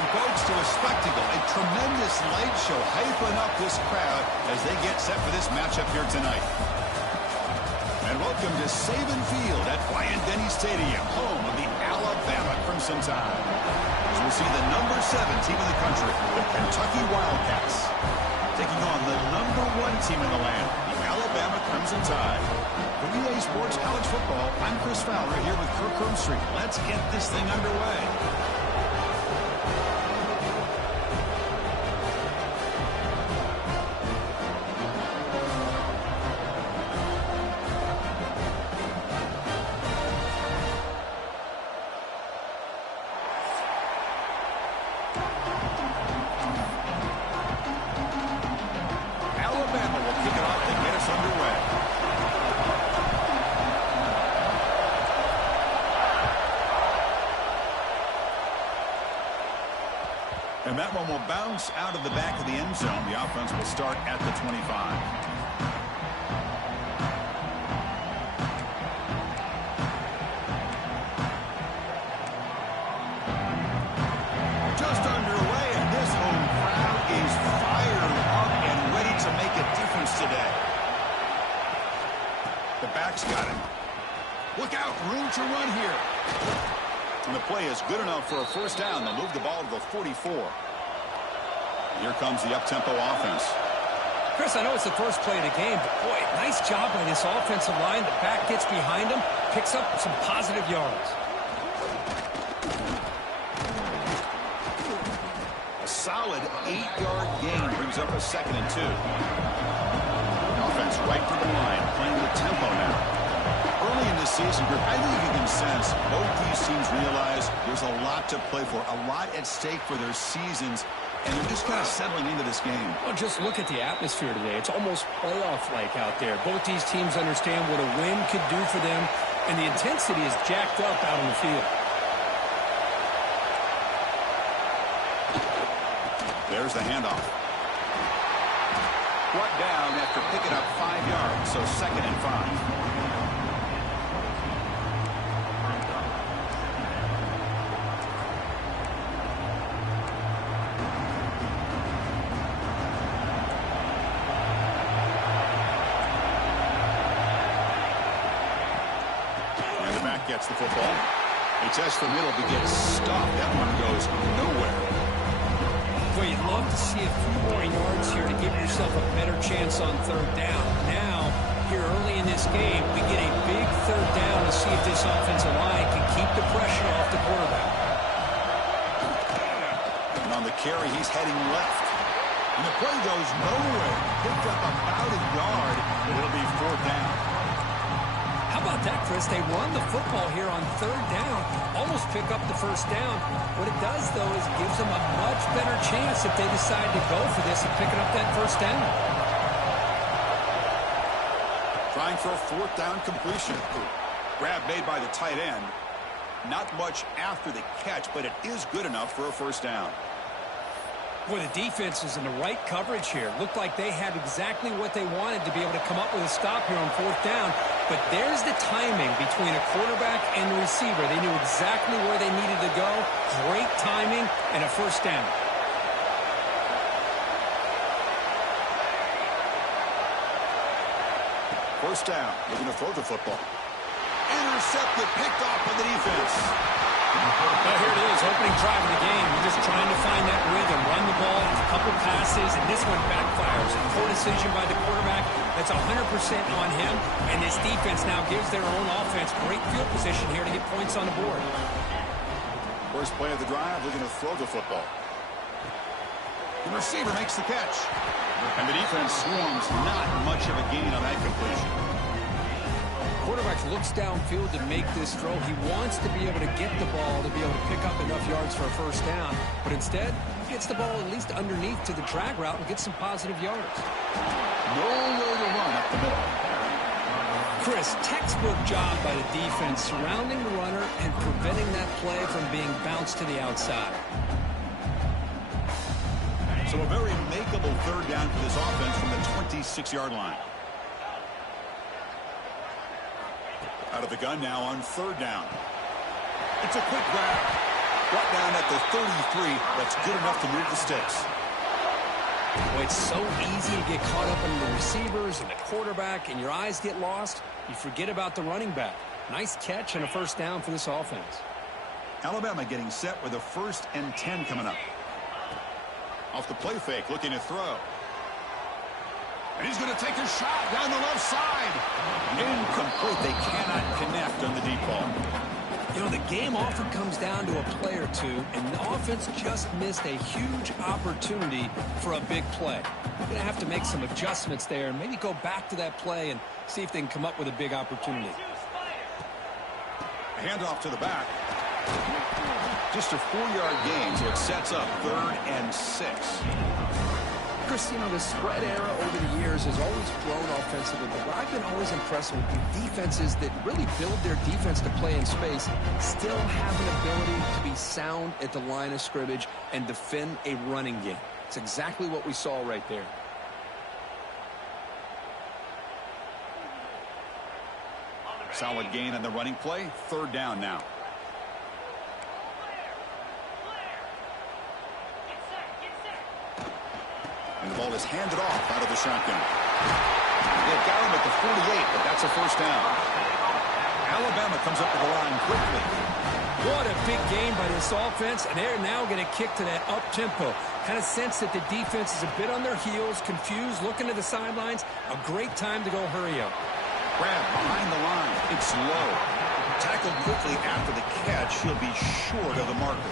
welcome, folks, to a spectacle, a tremendous light show hyping up this crowd as they get set for this matchup here tonight. And welcome to Saban Field at Bryant-Denny Stadium, home of the Alabama Crimson Tide. As we'll see the number 7 team in the country, the Kentucky Wildcats, taking on the number 1 team in the land, the Alabama Crimson Tide. For EA Sports College Football, I'm Chris Fowler here with Kirk Herbstreit. Let's get this thing underway. And that one will bounce out of the back of the end zone. The offense will start at the 25. Just underway, and this home crowd is fired up and ready to make a difference today. The back's got it. Look out, room to run here. And the play is good enough for a first down. They'll move the ball to the 44. Here comes the up-tempo offense. Chris, I know it's the first play of the game, but boy, nice job by this offensive line. The back gets behind him, picks up some positive yards. A solid 8-yard gain brings up a 2nd and 2. The offense right to the line, playing with tempo now. Early in this season group, I think you can sense both these teams realize there's a lot to play for, a lot at stake for their seasons, and they're just kind of settling into this game. Well, just look at the atmosphere today. It's almost playoff-like out there. Both these teams understand what a win could do for them, and the intensity is jacked up out on the field. There's the handoff. Brought down after picking up 5 yards, so 2nd and 5. Gets the football. He tests the middle to get stopped. That one goes nowhere. Well, you'd love to see a few more yards here to give yourself a better chance on 3rd down. Now, here early in this game, we get a big 3rd down to see if this offensive line can keep the pressure off the quarterback. And on the carry, he's heading left. And the play goes nowhere. Picked up about a yard, but it'll be 4th down. How about that, Chris? They run the football here on 3rd down, almost pick up the 1st down. What it does, though, is gives them a much better chance if they decide to go for this and picking up that 1st down. Trying for a 4th down completion. Grab made by the tight end. Not much after the catch, but it is good enough for a 1st down. Boy, the defense is in the right coverage here. Looked like they had exactly what they wanted to be able to come up with a stop here on 4th down. But there's the timing between a quarterback and the receiver. They knew exactly where they needed to go. Great timing and a 1st down. First down. Looking to throw the football. Intercepted, picked off by the defense. Well, here it is, opening drive of the game. We're just trying to find that rhythm, run the ball, a couple passes, and this one backfires. A poor decision by the quarterback. That's 100% on him, and this defense now gives their own offense great field position here to get points on the board. First play of the drive, looking to throw the football. The receiver makes the catch. And the defense swarms, not much of a gain on that completion. Quarterback looks downfield to make this throw. He wants to be able to get the ball to be able to pick up enough yards for a 1st down. But instead, he gets the ball at least underneath to the drag route and gets some positive yards. Nowhere to run up the middle. Chris, textbook job by the defense surrounding the runner and preventing that play from being bounced to the outside. So a very makeable 3rd down for this offense from the 26-yard line. Out of the gun now on 3rd down. It's a quick grab. Brought down at the 33. That's good enough to move the sticks. Boy, it's so easy to get caught up in the receivers and the quarterback, and your eyes get lost. You forget about the running back. Nice catch and a first down for this offense. Alabama getting set with a 1st and 10 coming up. Off the play fake, looking to throw. And he's going to take a shot down the left side. Incomplete. They cannot connect on the deep ball. You know, the game often comes down to a play or two, and the offense just missed a huge opportunity for a big play. They're going to have to make some adjustments there and maybe go back to that play and see if they can come up with a big opportunity. Handoff to the back. Just a 4-yard gain, so it sets up 3rd and 6. Chris, you know, the spread era over the years has always grown offensively, but I've been always impressed with the defenses that really build their defense to play in space, still have an ability to be sound at the line of scrimmage and defend a running game. It's exactly what we saw right there. Solid gain on the running play. 3rd down now. And the ball is handed off out of the shotgun. They've got him at the 48, but that's a first down. Alabama comes up to the line quickly. What a big game by this offense, and they're now going to kick to that up-tempo. Kind of sense that the defense is a bit on their heels, confused, looking to the sidelines. A great time to go hurry up. Grab behind the line. It's low. Tackled quickly after the catch. He'll be short of the marker.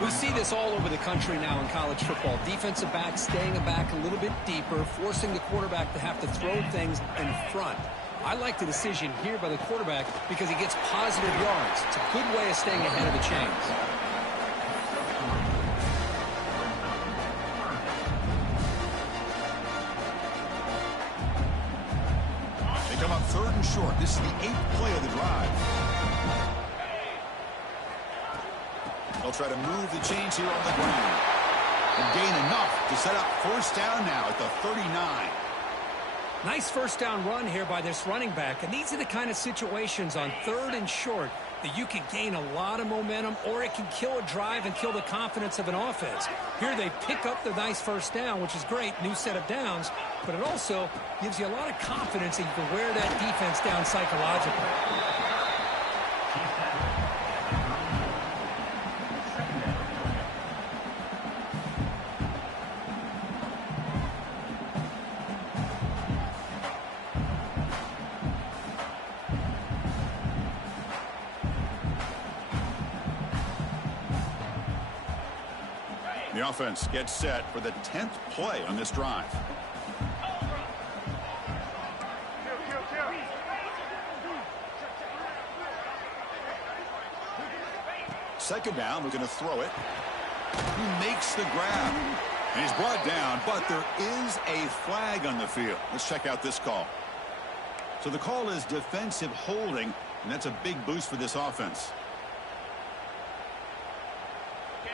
We see this all over the country now in college football. Defensive backs staying back a little bit deeper, forcing the quarterback to have to throw things in front. I like the decision here by the quarterback because he gets positive yards. It's a good way of staying ahead of the chains. They come up 3rd and short. This is the 8th play of the drive. They'll try to move the chains here on the ground. And gain enough to set up 1st down now at the 39. Nice first down run here by this running back. And these are the kind of situations on 3rd and short that you can gain a lot of momentum, or it can kill a drive and kill the confidence of an offense. Here they pick up the nice first down, which is great, new set of downs, but it also gives you a lot of confidence that you can wear that defense down psychologically. The offense gets set for the 10th play on this drive. Second down, we're going to throw it. He makes the grab. And he's brought down, but there is a flag on the field. Let's check out this call. So the call is defensive holding, and that's a big boost for this offense.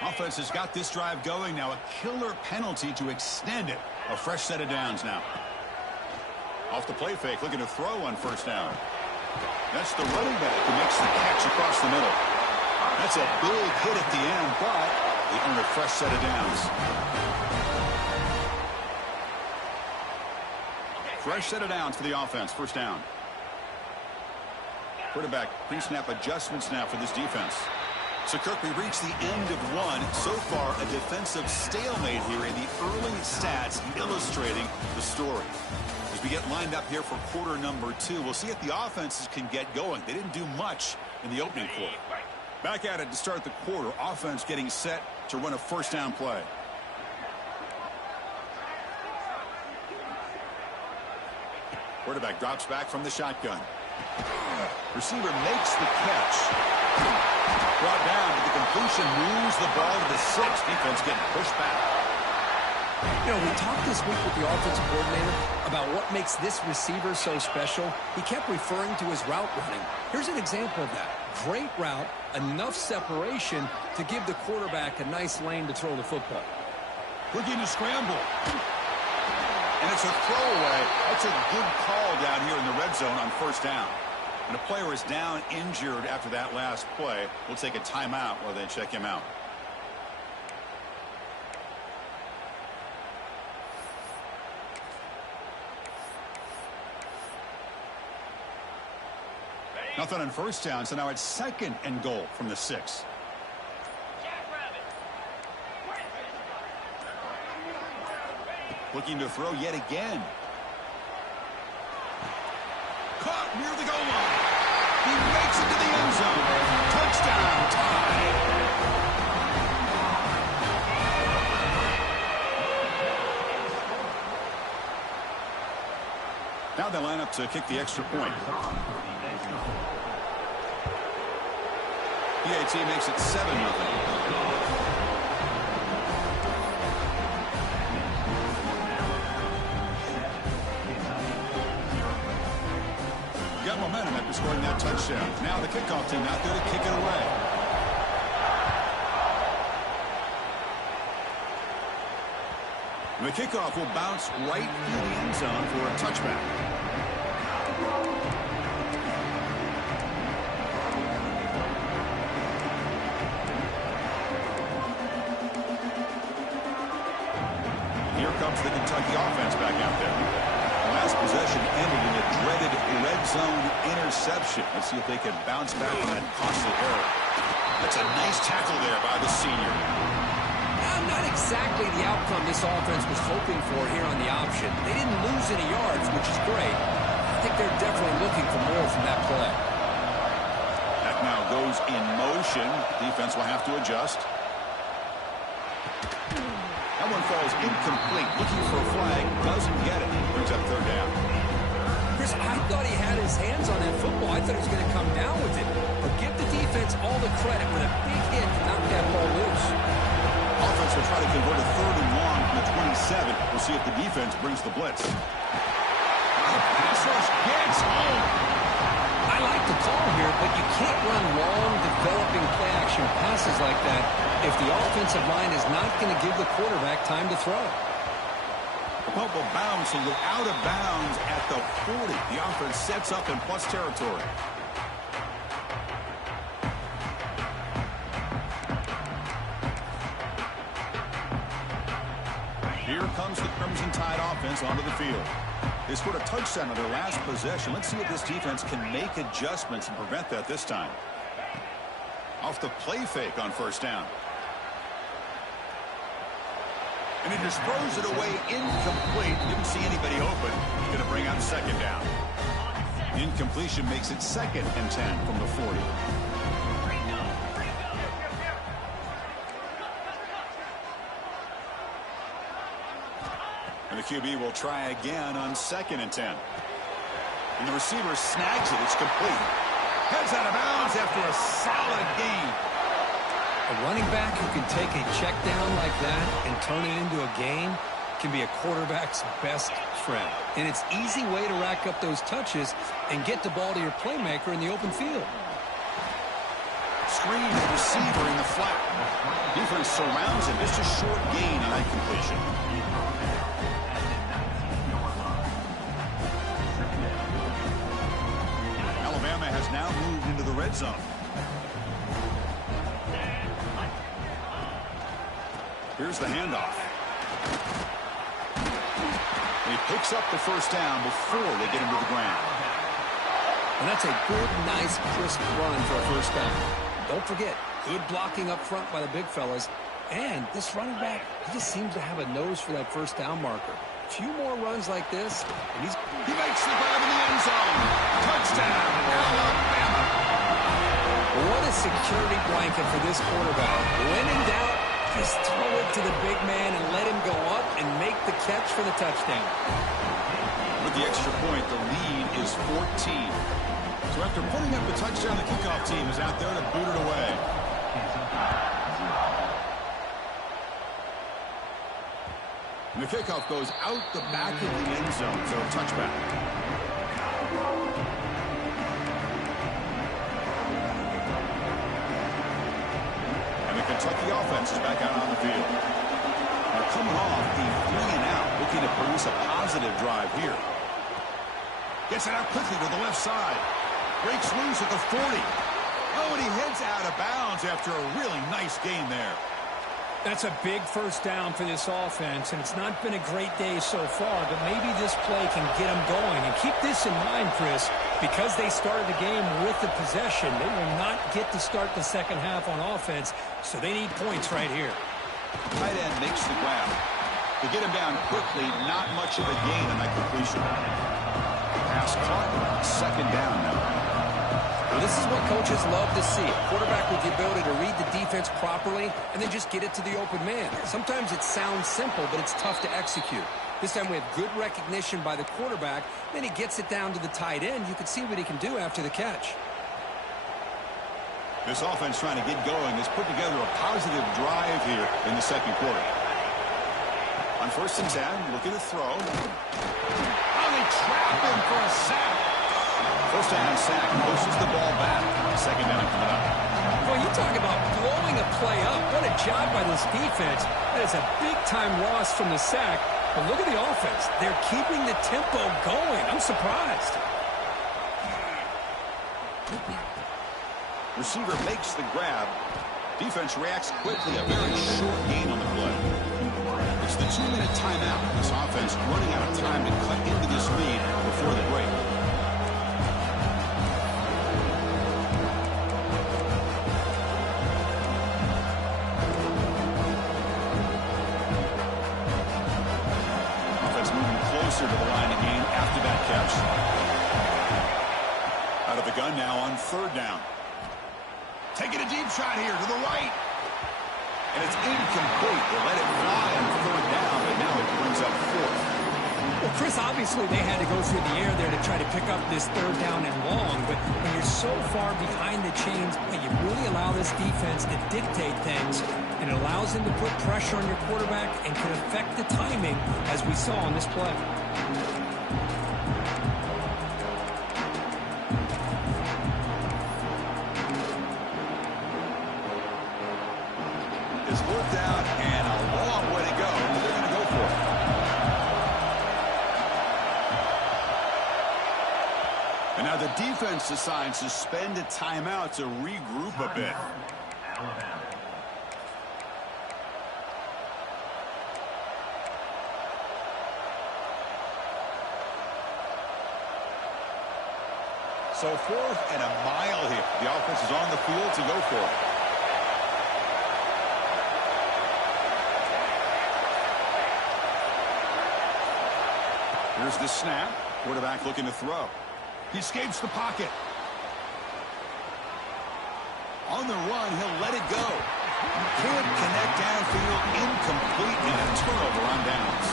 Offense has got this drive going now. A killer penalty to extend it. A fresh set of downs now. Off the play fake, looking to throw on 1st down. That's the running back who makes the catch across the middle. That's a big hit at the end, but they earn a fresh set of downs. Fresh set of downs for the offense. 1st down. Quarterback pre-snap adjustments now for this defense. So, Kirk, we reached the end of one. So far, a defensive stalemate here in the early stats illustrating the story. As we get lined up here for quarter number 2, we'll see if the offenses can get going. They didn't do much in the opening quarter. Back at it to start the quarter. Offense getting set to run a 1st down play. Quarterback drops back from the shotgun. Receiver makes the catch. Brought down, but the completion moves the ball to the 6. Defense getting pushed back. You know, we talked this week with the offensive coordinator about what makes this receiver so special. He kept referring to his route running. Here's an example of that. Great route, enough separation to give the quarterback a nice lane to throw the football. Looking to scramble. And it's a throwaway. That's a good call down here in the red zone on 1st down. And a player is down injured after that last play. We'll take a timeout while they check him out. Nothing on first down, so now it's 2nd and goal from the 6. Looking to throw yet again. Caught near the goal line. He makes it to the end zone. Touchdown, tie. Now they line up to kick the extra point. PAT makes it 7-0. Got momentum after scoring that touchdown. Now the kickoff team out there to kick it away. The kickoff will bounce right through the end zone for a touchback. Here comes the Kentucky offense back out there. The last possession ended in a dreaded red zone interception. Let's see if they can bounce back from that costly error. That's a nice tackle there by the senior. Not exactly the outcome this offense was hoping for here on the option. They didn't lose any yards, which is great. I think they're definitely looking for more from that play. That now goes in motion. Defense will have to adjust. That one falls incomplete. Looking for a flag. Doesn't get it. Brings up 3rd down. Chris, I thought he had his hands on that football. I thought he was going to come down with it. But give the defense all the credit with a big hit to knock that ball loose. Offense will try to convert a 3rd and long from the 27. We'll see if the defense brings the blitz. The pass rush gets home. I like the call here, but you can't run long, developing play-action passes like that if the offensive line is not going to give the quarterback time to throw. The punt will bounce and go out of bounds at the 40. The offense sets up in plus territory. Here comes the Crimson Tide offense onto the field. They scored a touchdown on their last possession. Let's see if this defense can make adjustments and prevent that this time. Off the play fake on first down. And he just throws it away incomplete. Didn't see anybody open. He's going to bring out 2nd down. Incompletion makes it 2nd and 10 from the 40. And the QB will try again on 2nd and 10. And the receiver snags it. It's complete. Heads out of bounds after a solid gain. A running back who can take a check down like that and turn it into a gain can be a quarterback's best friend. And it's an easy way to rack up those touches and get the ball to your playmaker in the open field. Screen receiver in the flat. Defense surrounds him. Just a short gain on that completion. Alabama has now moved into the red zone. Here's the handoff. And he picks up the first down before they get him to the ground. And that's a good, nice, crisp run for a first down. Don't forget, good blocking up front by the big fellas. And this running back, he just seems to have a nose for that first down marker. A few more runs like this, and he makes the grab in the end zone. Touchdown, Alabama. What a security blanket for this quarterback. When in doubt, just throw it to the big man and let him go up and make the catch for the touchdown. With the extra point, the lead is 14. So after putting up the touchdown, the kickoff team is out there to boot it away. And the kickoff goes out the back of the end zone, so a touchback. Kentucky offense is back out on the field. They're coming off the 3-and-out, looking to produce a positive drive here. Gets it out quickly to the left side. breaks loose at the 40. Oh, and he heads out of bounds after a really nice gain there. That's a big first down for this offense, and it's not been a great day so far, but maybe this play can get them going. And keep this in mind, Chris, because they started the game with the possession, they will not get to start the second half on offense, so they need points right here. Tight end makes the grab. To get him down quickly, not much of a gain on that completion. Pass caught, second down now. Well, this is what coaches love to see. A quarterback with the ability to read the defense properly and then just get it to the open man. Sometimes it sounds simple, but it's tough to execute. This time we have good recognition by the quarterback. Then he gets it down to the tight end. You can see what he can do after the catch. This offense trying to get going has put together a positive drive here in the second quarter. On 1st and 10, looking to throw. Oh, they trap him for a sack. First down sack, pushes the ball back. Second down coming up. Well, you talk about blowing a play up. What a job by this defense. That is a big-time loss from the sack. But look at the offense. They're keeping the tempo going. I'm surprised. Receiver makes the grab. Defense reacts quickly. A very short gain on the play. It's the 2-minute timeout. This offense running out of time to cut into this lead before the break. To the line of game after that catch. Out of the gun now on 3rd down. Taking a deep shot here to the right. And it's incomplete. They let it fly on 3rd down, but now it brings up 4th. Well, Chris, obviously they had to go through the air there to try to pick up this 3rd down and long, but when you're so far behind the chains, you really allow this defense to dictate things, and it allows them to put pressure on your quarterback and can affect the timing, as we saw on this play. It's worked out, and a long way to go. They're going to go for it. And now the defense decides to spend a timeout to regroup a bit. So 4th and a mile here. The offense is on the field to go for it. Here's the snap. Quarterback looking to throw. He escapes the pocket. On the run, he'll let it go. Can't connect downfield. Incomplete, and a turnover on downs.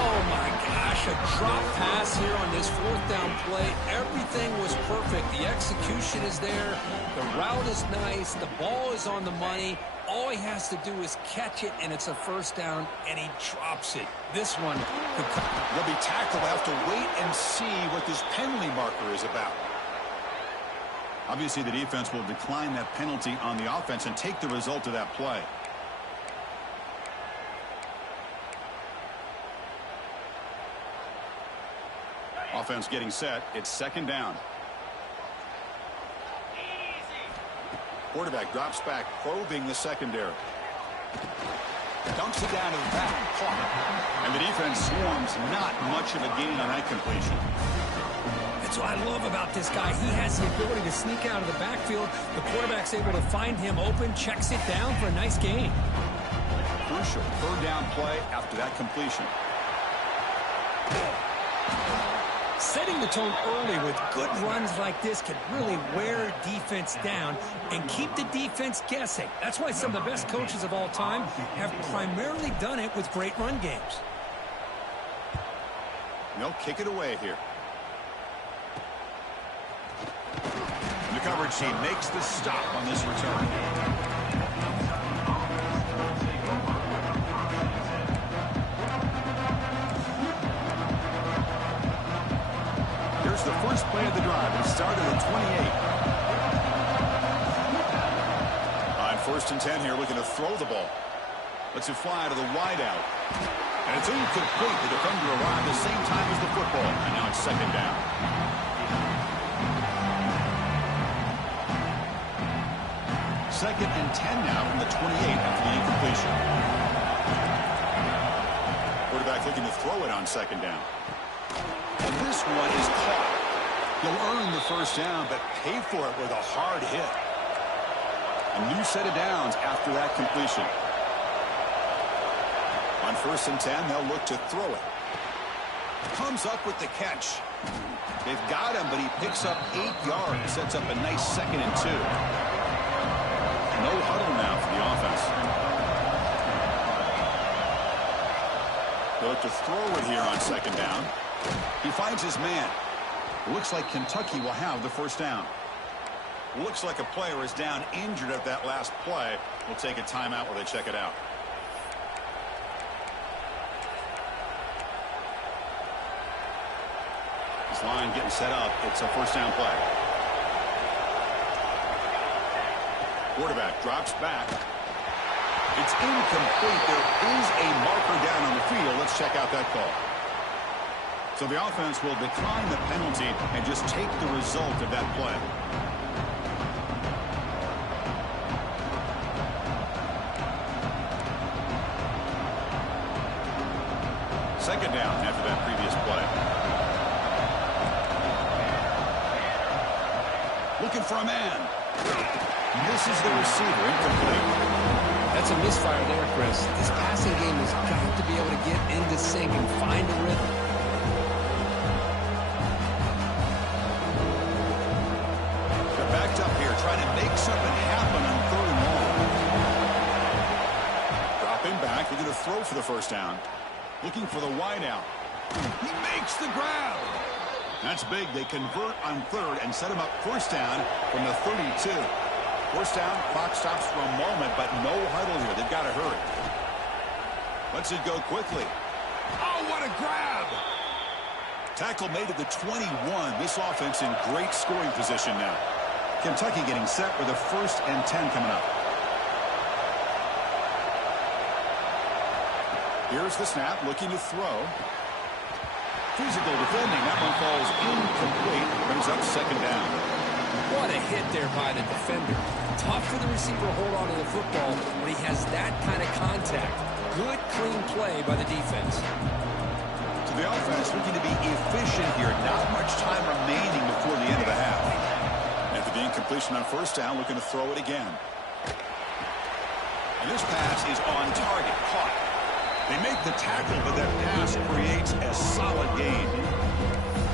Oh, my gosh, a drop pass here on this 4th down play. Everything was perfect. The execution is there. The route is nice. The ball is on the money. All he has to do is catch it, and it's a 1st down, and he drops it. This one could come. They'll be tackled. They'll have to wait and see what this penalty marker is about. Obviously, the defense will decline that penalty on the offense and take the result of that play. Offense getting set. It's 2nd down. Quarterback drops back, probing the secondary. Dumps it down to the back. And the defense swarms. Not much of a gain on that completion. That's what I love about this guy. He has the ability to sneak out of the backfield. The quarterback's able to find him open, checks it down for a nice gain. Crucial 3rd down play after that completion. Setting the tone early with good runs like this can really wear defense down and keep the defense guessing. That's why some of the best coaches of all time have primarily done it with great run games. They'll kick it away here. And the coverage team makes the stop on this return. Here's the first play of the drive. It started at 28. On 1st and 10 here, looking to throw the ball. Lets it fly to the wideout. And it's incomplete. The defender arrived the same time as the football. And now it's 2nd down. 2nd and 10 now from the 28 after the incompletion. Quarterback looking to throw it on 2nd down. And this one is caught. He'll earn the first down, but pay for it with a hard hit. A new set of downs after that completion. On 1st and 10, they'll look to throw it. Comes up with the catch. They've got him, but he picks up 8 yards. Sets up a nice 2nd and 2. No huddle now for the offense. They'll look to throw it here on 2nd down. He finds his man. Looks like Kentucky will have the first down. Looks like a player is down injured at that last play. We'll take a timeout while they check it out. This line getting set up. It's a first down play. Quarterback drops back. It's incomplete. There is a marker down on the field. Let's check out that call. So the offense will decline the penalty and just take the result of that play. Second down after that previous play. Looking for a man. Misses the receiver, incomplete. That's a misfire there, Chris. This passing game has got to be able to get into sync and find a rhythm. They're backed up here trying to make something happen on 3rd and long. Dropping back, looking to throw for the first down. Looking for the wideout. He makes the grab. That's big. They convert on 3rd and set him up first down from the 32. First down, clock stops for a moment, but no huddle here. They've got to hurry. Lets it go quickly. Oh, what a grab! Tackle made at the 21. This offense in great scoring position now. Kentucky getting set with a 1st and 10 coming up. Here's the snap, looking to throw. Physical defending. That one falls incomplete. Brings up 2nd down. What a hit there by the defender. Tough for the receiver to hold on to the football when he has that kind of contact. Good, clean play by the defense. So the offense looking to be efficient here. Not much time remaining before the end of the half. After the incompletion on 1st down, looking to throw it again. And this pass is on target. Caught. They make the tackle, but that pass creates a solid gain.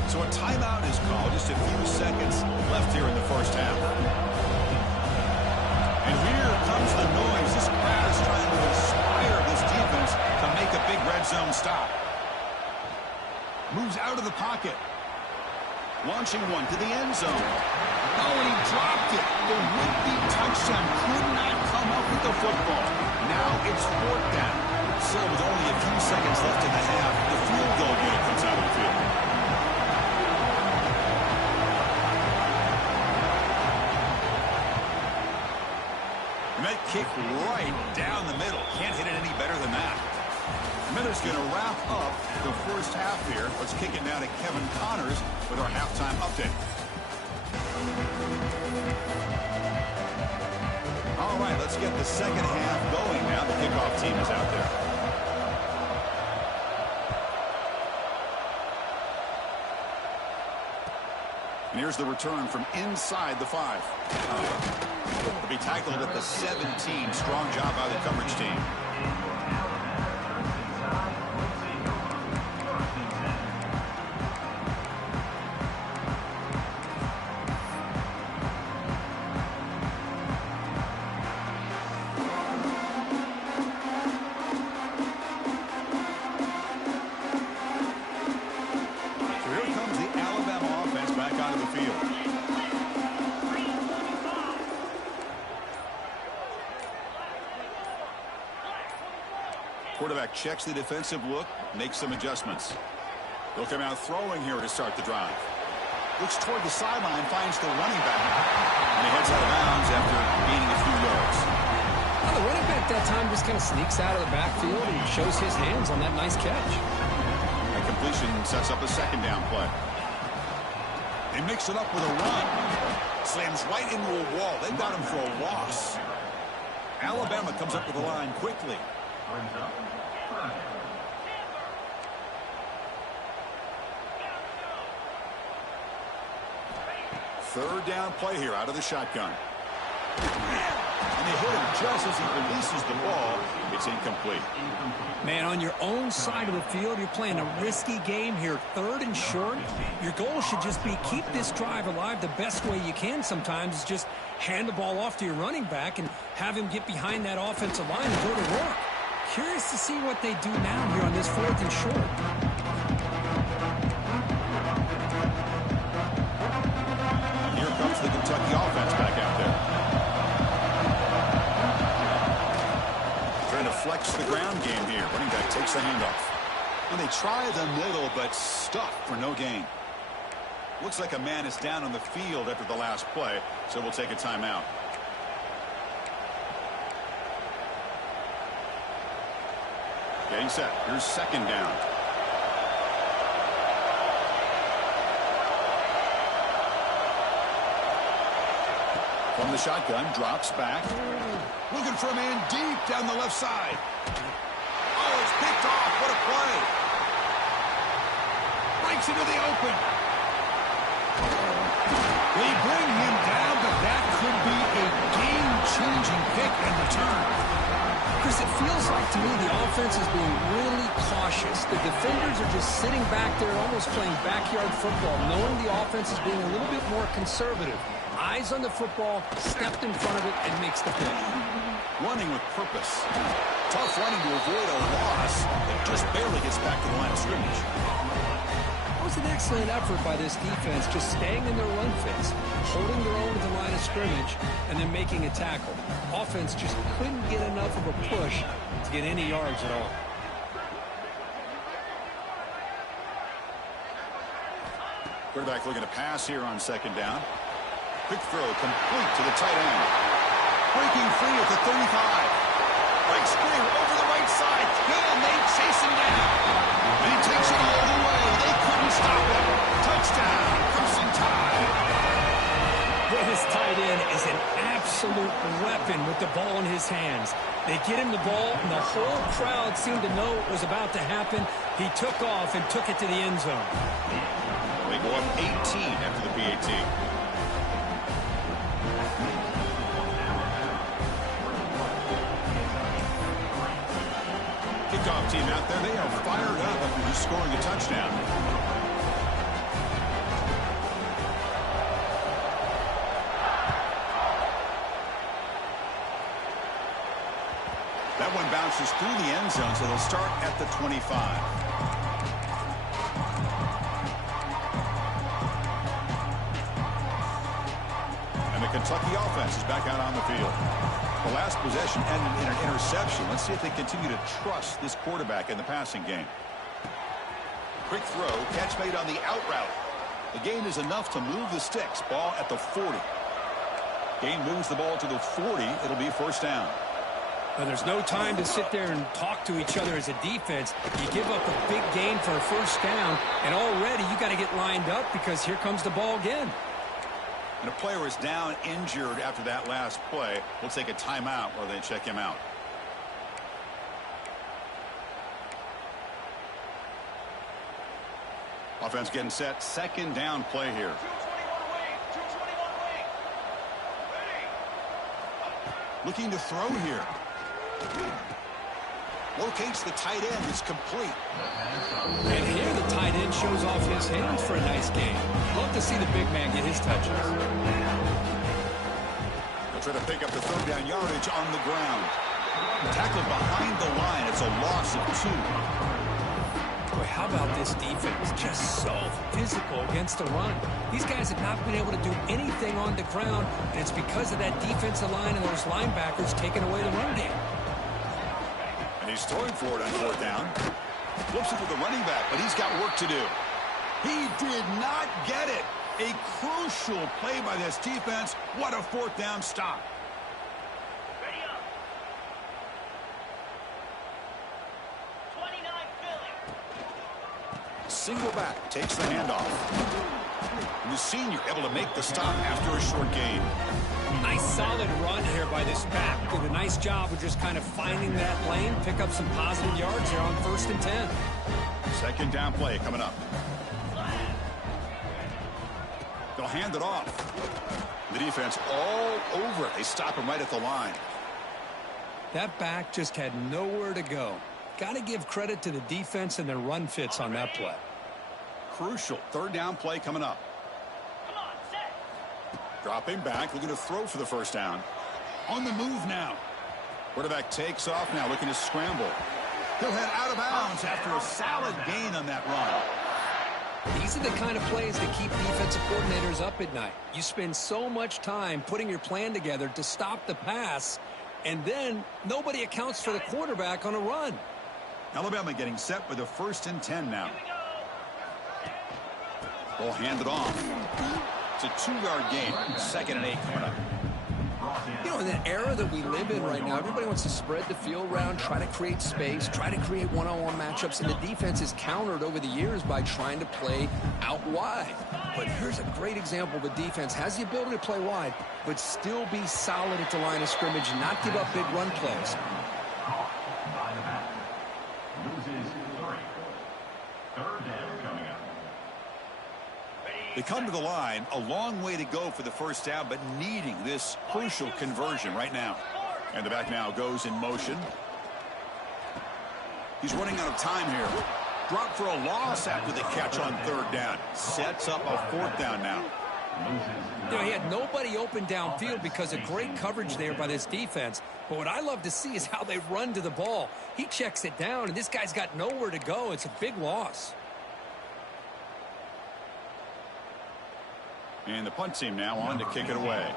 So a timeout is called. Just a few seconds left here in the first half. And here comes the noise. This crowd is trying to inspire this defense to make a big red zone stop. Moves out of the pocket. Launching one to the end zone. Oh, and he dropped it. The would-be touchdown could not come up with the football. Now it's 4th down. So with only a few seconds left in the half, the field goal unit comes out of the field. And that kick right down the middle. Can't hit it any better than that. Miller's going to wrap up the first half here. Let's kick it now to Kevin Connors with our halftime update. All right, let's get the second half going now. The kickoff team is out there. And here's the return from inside the 5. Will be tackled at the 17. Strong job by the coverage team. Quarterback checks the defensive look, makes some adjustments. They'll come out throwing here to start the drive. Looks toward the sideline, finds the running back, and he heads out of bounds after gaining a few yards. Well, the running back that time just kind of sneaks out of the backfield and shows his hands on that nice catch. A completion sets up a 2nd down play. They mix it up with a run. Slams right into a wall. They've got him for a loss. Alabama comes up to the line quickly. Third down play here out of the shotgun. And they hit him just as he releases the ball. It's incomplete. Man, on your own side of the field, you're playing a risky game here. Third and short. Your goal should just be keep this drive alive the best way you can sometimes is just hand the ball off to your running back and have him get behind that offensive line and go to work. Curious to see what they do now here on this fourth and short. Here comes the Kentucky offense back out there. Trying to flex the ground game here. Running back takes the handoff. And they try the middle, but stuffed for no gain. Looks like a man is down on the field after the last play, so we'll take a timeout. Getting set. Here's second down. From the shotgun, drops back. Looking for a man deep down the left side. Oh, it's picked off. What a play. Breaks into the open. They bring him down, but that could be a game-changing pick and return. Chris, it feels like to me the offense is being really cautious. The defenders are just sitting back there almost playing backyard football, knowing the offense is being a little bit more conservative. Eyes on the football, stepped in front of it, and makes the pick. Running with purpose. Tough running to avoid a loss that just barely gets back to the line of scrimmage. That was an excellent effort by this defense, just staying in their run fits, holding their own at the line of scrimmage, and then making a tackle. Offense just couldn't get enough of a push to get any yards at all. Quarterback looking to pass here on second down. Quick throw complete to the tight end. Breaking free at the 35. Breaks free over the right side. Can they chase him down? And he takes it all the way. They couldn't stop him. Touchdown, Crimson Tide. Well, this tight end is an absolute weapon with the ball in his hands. They get him the ball, and the whole crowd seemed to know what was about to happen. He took off and took it to the end zone. They go up 18 after the PAT. Kickoff team out there. They are fired up after just scoring a touchdown. That one bounces through the end zone, so they'll start at the 25. And the Kentucky offense is back out on the field. The last possession ended in an interception. Let's see if they continue to trust this quarterback in the passing game. Quick throw, catch made on the out route. The gain is enough to move the sticks. Ball at the 40. Gain moves the ball to the 40. It'll be first down. Well, there's no time to sit there and talk to each other as a defense. You give up a big gain for a first down, and already you got to get lined up because here comes the ball again. And a player is down injured after that last play. We'll take a timeout while they check him out. Offense getting set. Second down play here. Looking to throw here. Locates the tight end. It's complete. And here the tight end shows off his hands for a nice game. Love to see the big man get his touches. They'll try to pick up the third down yardage on the ground. Tackled behind the line. It's a loss of 2. Boy, how about this defense? Just so physical against the run. These guys have not been able to do anything on the ground, and it's because of that defensive line and those linebackers taking away the run game. And he's throwing for it on fourth down. Flips it to the running back, but he's got work to do. He did not get it. A crucial play by this defense. What a fourth down stop. Ready up. 29 Philly. single back, takes the handoff. And the senior able to make the stop after a short gain. Nice solid run here by this back. Did a nice job of just kind of finding that lane, pick up some positive yards here on 1st and 10. Second down play coming up. They'll hand it off. The defense all over it. They stop him right at the line. That back just had nowhere to go. Got to give credit to the defense and their run fits on that play. Crucial 3rd down play coming up. Come on, set. Dropping back, looking to throw for the 1st down. On the move now. Quarterback takes off now, looking to scramble. He'll head out of bounds after a solid gain on that run. These are the kind of plays that keep defensive coordinators up at night. You spend so much time putting your plan together to stop the pass, and then nobody accounts for the quarterback on a run. Alabama getting set with a 1st and 10 now. They'll hand it off. It's a 2-yard gain. 2nd and 8 coming up. You know, in the era that we live in right now, everybody wants to spread the field around, try to create space, try to create one-on-one matchups, and the defense is countered over the years by trying to play out wide. But here's a great example. The defense has the ability to play wide, but still be solid at the line of scrimmage and not give up big run plays. They come to the line, a long way to go for the 1st down, but needing this crucial conversion right now. And the back now goes in motion. He's running out of time here. Drop for a loss after the catch on 3rd down. Sets up a 4th down now. You know, he had nobody open downfield because of great coverage there by this defense. But what I love to see is how they run to the ball. He checks it down, and this guy's got nowhere to go. It's a big loss. And the punt team now on to kick it away.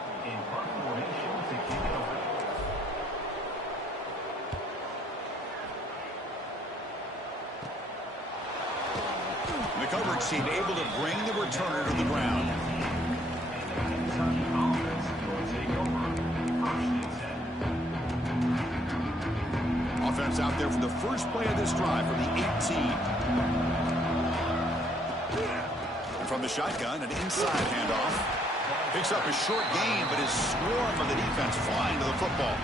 The coverage team able to bring the returner to the ground. Offense out there for the first play of this drive from the 18. From the shotgun, an inside handoff. Picks up a short gain, but his swarm of the defense flying to the football.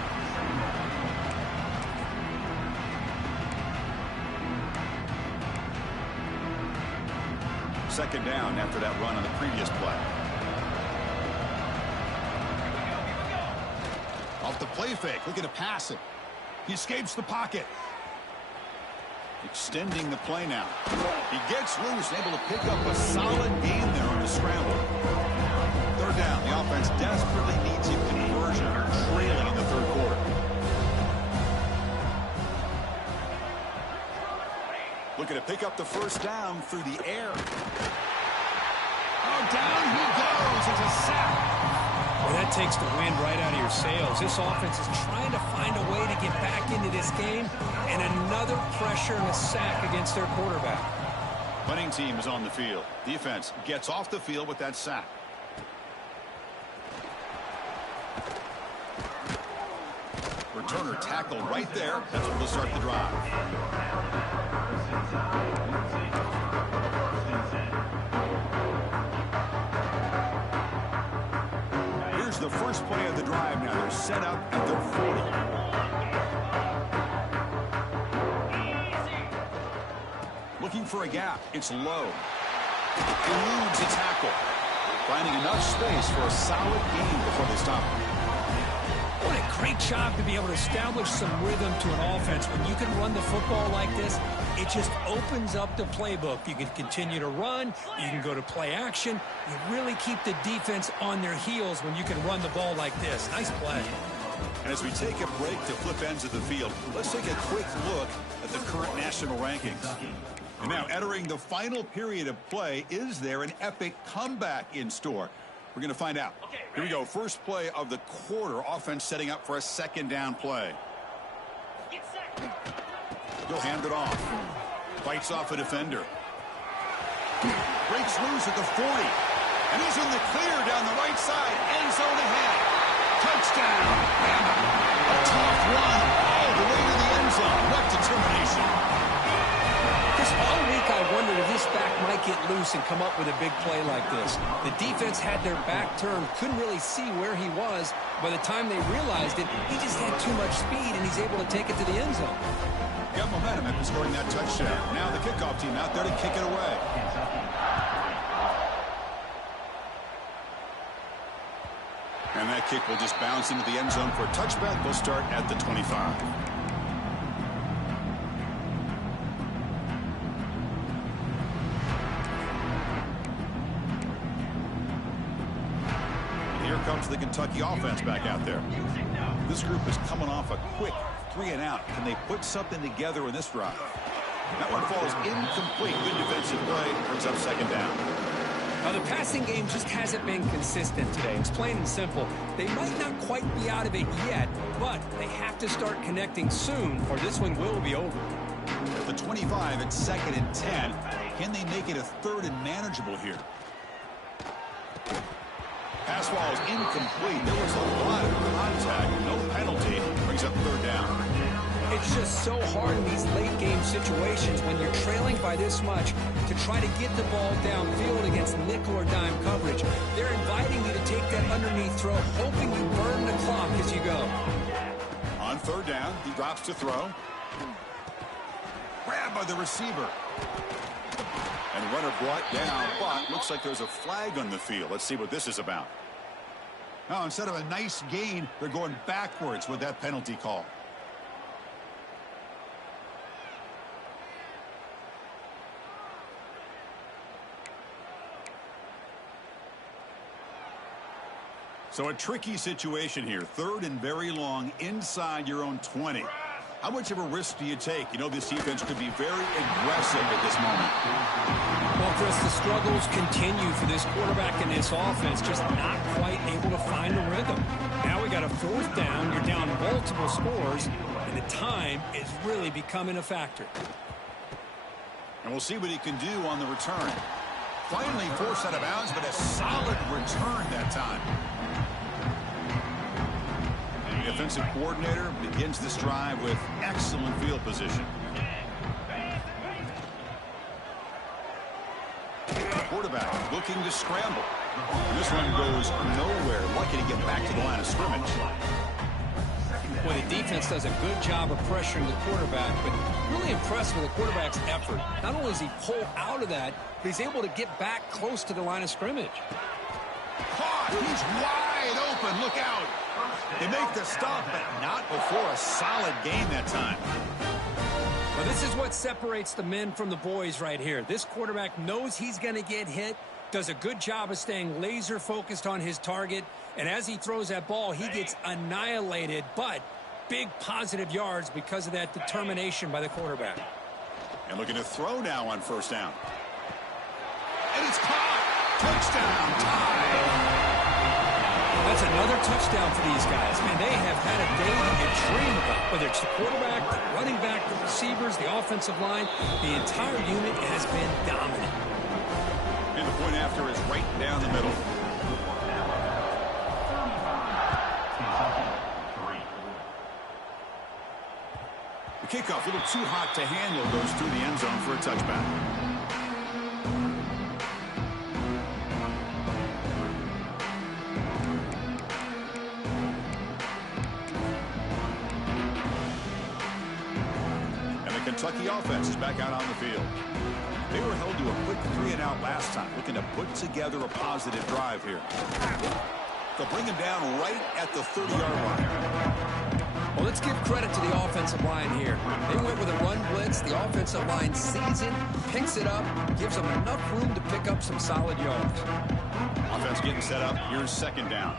Second down after that run on the previous play. Off the play fake, looking to pass it. He escapes the pocket. Extending the play now. He gets loose, able to pick up a solid gain there on the scramble. 3rd down. The offense desperately needs a conversion, trailing in the 3rd quarter. Looking to pick up the 1st down through the air. Oh, down he goes. It's a sack. Well, that takes the wind right out of your sails. This offense is trying to find a way to get back into this game, and another pressure and a sack against their quarterback. Punting team is on the field. Defense gets off the field with that sack. Returner tackled right there. That's what will start the drive. Here's the first play of the drive now. They're set up at their 40. Looking for a gap. It's low. Eludes a tackle. Finding enough space for a solid gain before they stop. What a great job to be able to establish some rhythm to an offense. When you can run the football like this, it just opens up the playbook. You can continue to run. You can go to play action. You really keep the defense on their heels when you can run the ball like this. Nice play. And as we take a break to flip ends of the field, let's take a quick look at the current national rankings. And now entering the final period of play, is there an epic comeback in store? We're going to find out. Here we go. First play of the quarter. Offense setting up for a second down play. He'll hand it off. Fights off a defender. Breaks loose at the 40. And he's in the clear down the right side. End zone ahead. Touchdown. A tough run all the way to the end zone. What determination. This all week I wondered if this back loose and come up with a big play like this. The defense had their back turned, couldn't really see where he was. By the time they realized it, he just had too much speed, and he's able to take it to the end zone. Got momentum after scoring that touchdown. Now the kickoff team out there to kick it away. And that kick will just bounce into the end zone for a touchback. They'll start at the 25. Comes the Kentucky offense back out there. This group is coming off a quick 3-and-out. Can they put something together in this drive? That one falls incomplete. Good defensive play. Brings up second down. Now, the passing game just hasn't been consistent today. It's plain and simple. They might not quite be out of it yet, but they have to start connecting soon, or this one will be over. At the 25, it's 2nd and 10. Can they make it a 3rd and manageable here? Pass ball is incomplete. There was a lot of contact. No penalty. Brings up 3rd down. It's just so hard in these late-game situations when you're trailing by this much to try to get the ball downfield against nickel or dime coverage. They're inviting you to take that underneath throw, hoping you burn the clock as you go. On 3rd down, he drops to throw. Grabbed by the receiver. And the runner brought down, but looks like there's a flag on the field. Let's see what this is about. Now, instead of a nice gain, they're going backwards with that penalty call. So a tricky situation here. 3rd and very long inside your own 20. How much of a risk do you take? You know, this defense could be very aggressive at this moment. Well, Chris, the struggles continue for this quarterback in this offense, just not quite able to find the rhythm. Now we got a 4th down. You're down multiple scores, and the time is really becoming a factor. And we'll see what he can do on the return. Finally forced out of bounds, but a solid return that time. The offensive coordinator begins this drive with excellent field position. Quarterback looking to scramble. And this one goes nowhere. Lucky to get back to the line of scrimmage. Well, the defense does a good job of pressuring the quarterback, but really impressed with the quarterback's effort. Not only does he pull out of that, but he's able to get back close to the line of scrimmage. Caught! He's wide open. Look out. They make the stop, but not before a solid game that time. Well, this is what separates the men from the boys right here. This quarterback knows he's going to get hit, does a good job of staying laser focused on his target, and as he throws that ball, he gets annihilated, but big positive yards because of that determination by the quarterback. And looking to throw now on 1st down. And it's caught. Touchdown. Tie. That's another touchdown for these guys. Man, they have had a day that you dream about. Whether it's the quarterback, the running back, the receivers, the offensive line, the entire unit has been dominant. And the point after is right down the middle. The kickoff, a little too hot to handle, goes through the end zone for a touchback. Kentucky offense is back out on the field. They were held to a quick 3-and-out last time, looking to put together a positive drive here. They'll bring him down right at the 30-yard line. Well, let's give credit to the offensive line here. They went with a run blitz. The offensive line sees it, picks it up, gives them enough room to pick up some solid yards. Offense getting set up. Here's 2nd down.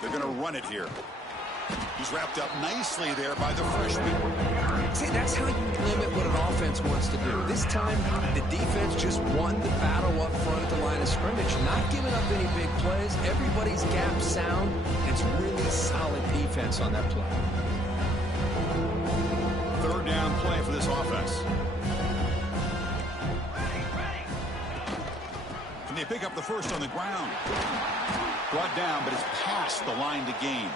They're going to run it here. He's wrapped up nicely there by the freshman. See, that's how you limit what an offense wants to do. This time, the defense just won the battle up front at the line of scrimmage, not giving up any big plays. Everybody's gap sound. It's really solid defense on that play. 3rd down play for this offense. Can they pick up the first on the ground? Brought down, but it's past the line to gain.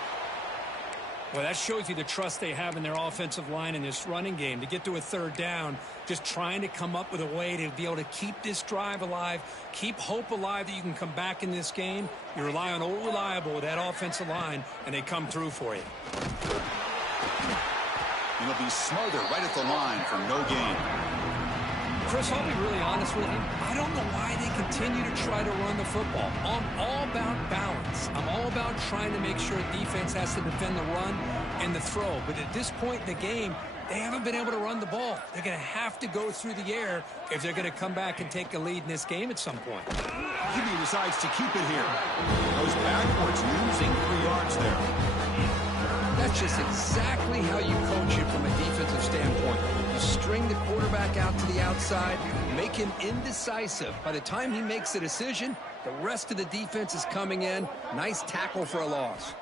Well, that shows you the trust they have in their offensive line in this running game. To get to a third down, just trying to come up with a way to be able to keep this drive alive, keep hope alive that you can come back in this game. You rely on Old Reliable with that offensive line, and they come through for you. It'll be smothered right at the line for no gain. Chris, I'll be really honest with you. I don't know why they continue to try to run the football. I'm all about balance. I'm all about trying to make sure defense has to defend the run and the throw. But at this point in the game, they haven't been able to run the ball. They're going to have to go through the air if they're going to come back and take a lead in this game at some point. He decides to keep it here. Goes backwards, losing 3 yards there. That's just exactly how you coach it from a defensive standpoint. You string the quarterback out to the outside, make him indecisive. By the time he makes a decision, the rest of the defense is coming in. Nice tackle for a loss.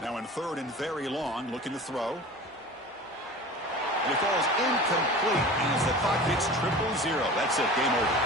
Now in 3rd and very long, looking to throw. And it falls incomplete as the clock hits 0-0. That's it, game over.